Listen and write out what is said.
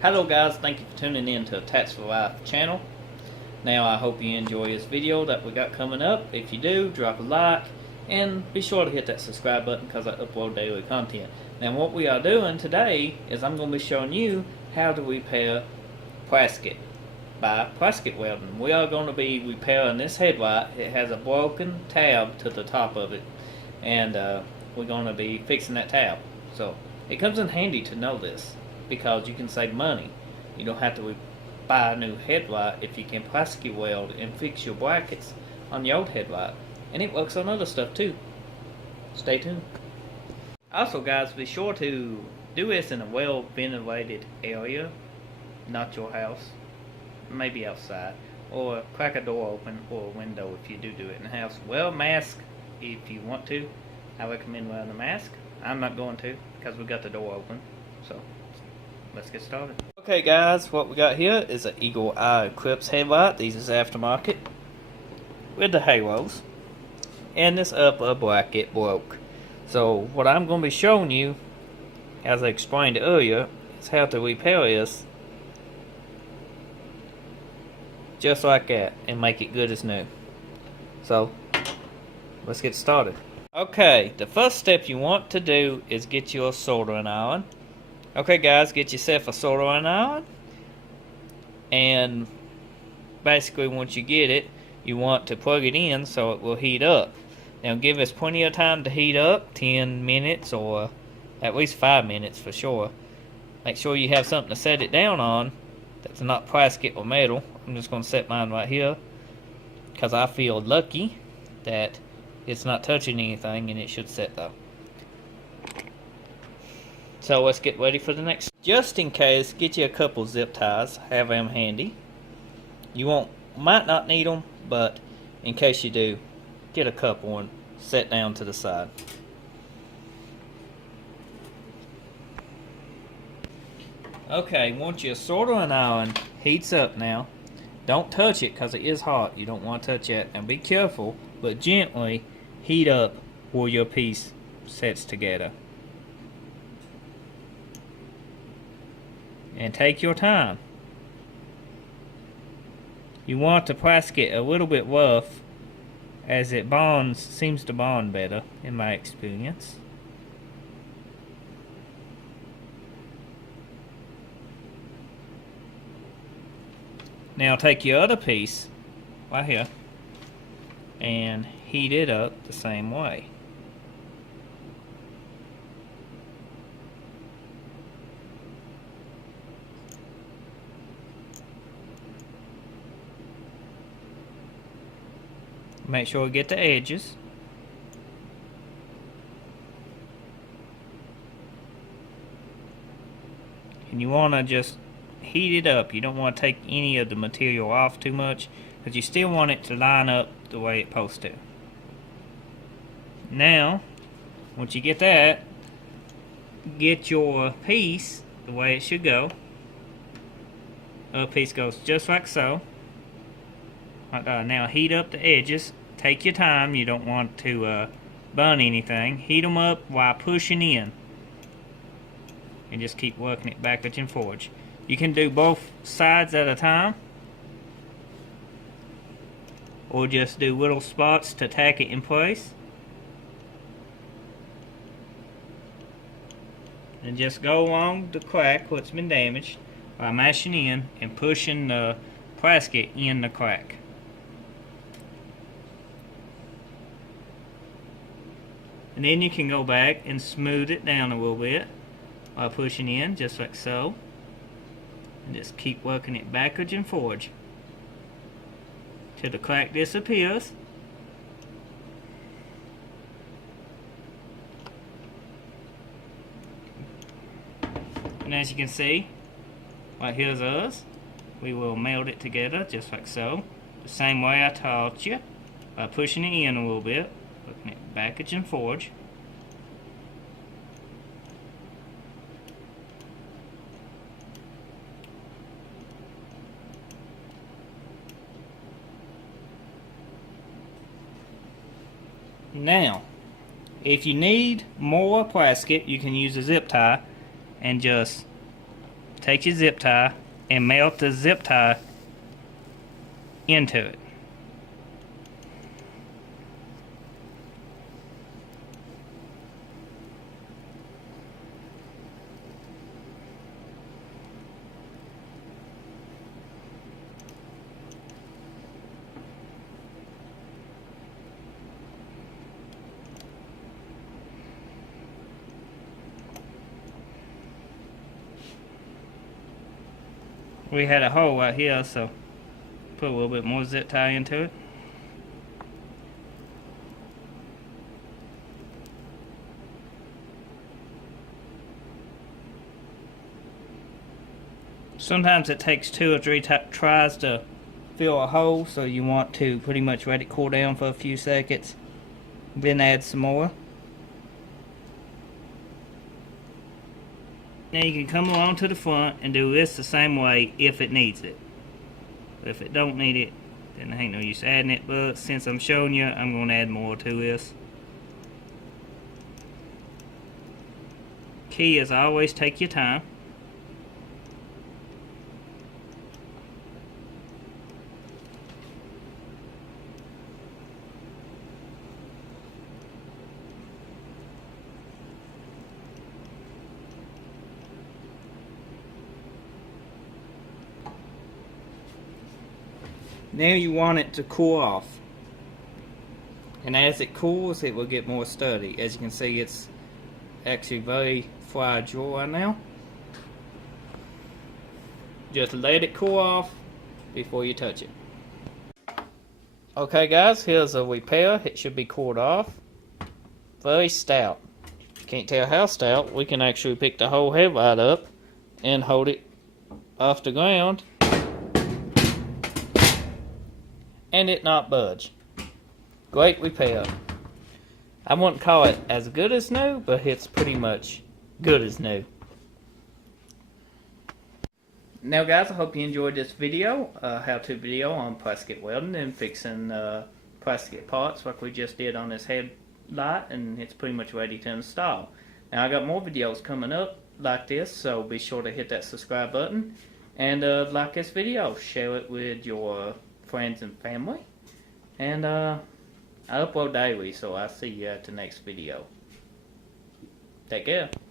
Hello guys, thank you for tuning in to Tats for Life channel. Now I hope you enjoy this video that we got coming up. If you do, drop a like and be sure to hit that subscribe button because I upload daily content. Now what we are doing today is I'm going to be showing you how to repair plastic by plastic welding. We are going to be repairing this headlight. It has a broken tab to the top of it, and we're going to be fixing that tab. So it comes in handy to know this, because you can save money. You don't have to buy a new headlight if you can plastic weld and fix your brackets on the old headlight. And it works on other stuff too. Stay tuned. Also guys, be sure to do this in a well ventilated area, not your house, maybe outside, or crack a door open or a window if you do it in the house. Wear a mask if you want to. I recommend wearing a mask. I'm not going to because we got the door open. So let's get started. Okay guys, what we got here is an Eagle Eye Eclipse headlight. These is aftermarket with the halos, and this upper bracket broke. So what I'm going to be showing you, as I explained earlier, is how to repair this just like that and make it good as new. So let's get started. Okay, the first step you want to do is get your soldering iron. Okay guys, get yourself a soldering iron, and basically once you get it, you want to plug it in so it will heat up. Now give us plenty of time to heat up, 10 minutes or at least 5 minutes for sure. Make sure you have something to set it down on that's not plastic or metal. I'm just going to set mine right here because I feel lucky that it's not touching anything, and it should set though. So let's get ready for the next. Just in case, get you a couple zip ties, have them handy. You might not need them, but in case you do, get a couple and set down to the side. Okay, once your soldering iron heats up now, don't touch it because it is hot. You don't want to touch it, and be careful, but gently heat up where your piece sets together. And take your time. You want the plastic a little bit rough, as it seems to bond better in my experience. Now take your other piece right here and heat it up the same way. Make sure we get the edges. And you want to just heat it up. You don't want to take any of the material off too much, because you still want it to line up the way it's supposed to. Now, once you get that, get your piece the way it should go. Other piece goes just like so. Now heat up the edges. Take your time. You don't want to burn anything. Heat them up while pushing in, and just keep working it backwards and forwards. You can do both sides at a time, or just do little spots to tack it in place. And just go along the crack what's been damaged by mashing in and pushing the plastic in the crack. And then you can go back and smooth it down a little bit by pushing in just like so, and just keep working it backwards and forwards till the crack disappears. And as you can see, right here's us. We will meld it together just like so, the same way I taught you, by pushing it in a little bit, working it backwards and forwards. Now, if you need more plastic, you can use a zip tie and just take your zip tie and melt the zip tie into it. We had a hole right here, so put a little bit more zip tie into it. Sometimes it takes 2 or 3 tries to fill a hole, so you want to pretty much let it cool down for a few seconds, then add some more. Now you can come along to the front and do this the same way if it needs it. If it don't need it, then there ain't no use adding it, but since I'm showing you, I'm going to add more to this. Key is always take your time. Now you want it to cool off, and as it cools it will get more sturdy. As you can see, it's actually very fragile right now. Just let it cool off before you touch it. Okay guys, here's a repair. It should be cooled off. Very stout. Can't tell how stout. We can actually pick the whole headlight up and hold it off the ground and it not budge. Great repair. I wouldn't call it as good as new, but it's pretty much good as new. Now guys, I hope you enjoyed this video, how-to video on plastic welding and fixing plastic parts like we just did on this headlight, and it's pretty much ready to install. Now I got more videos coming up like this, so be sure to hit that subscribe button and like this video, share it with your friends and family, and I upload daily, so I'll see you at the next video. Take care.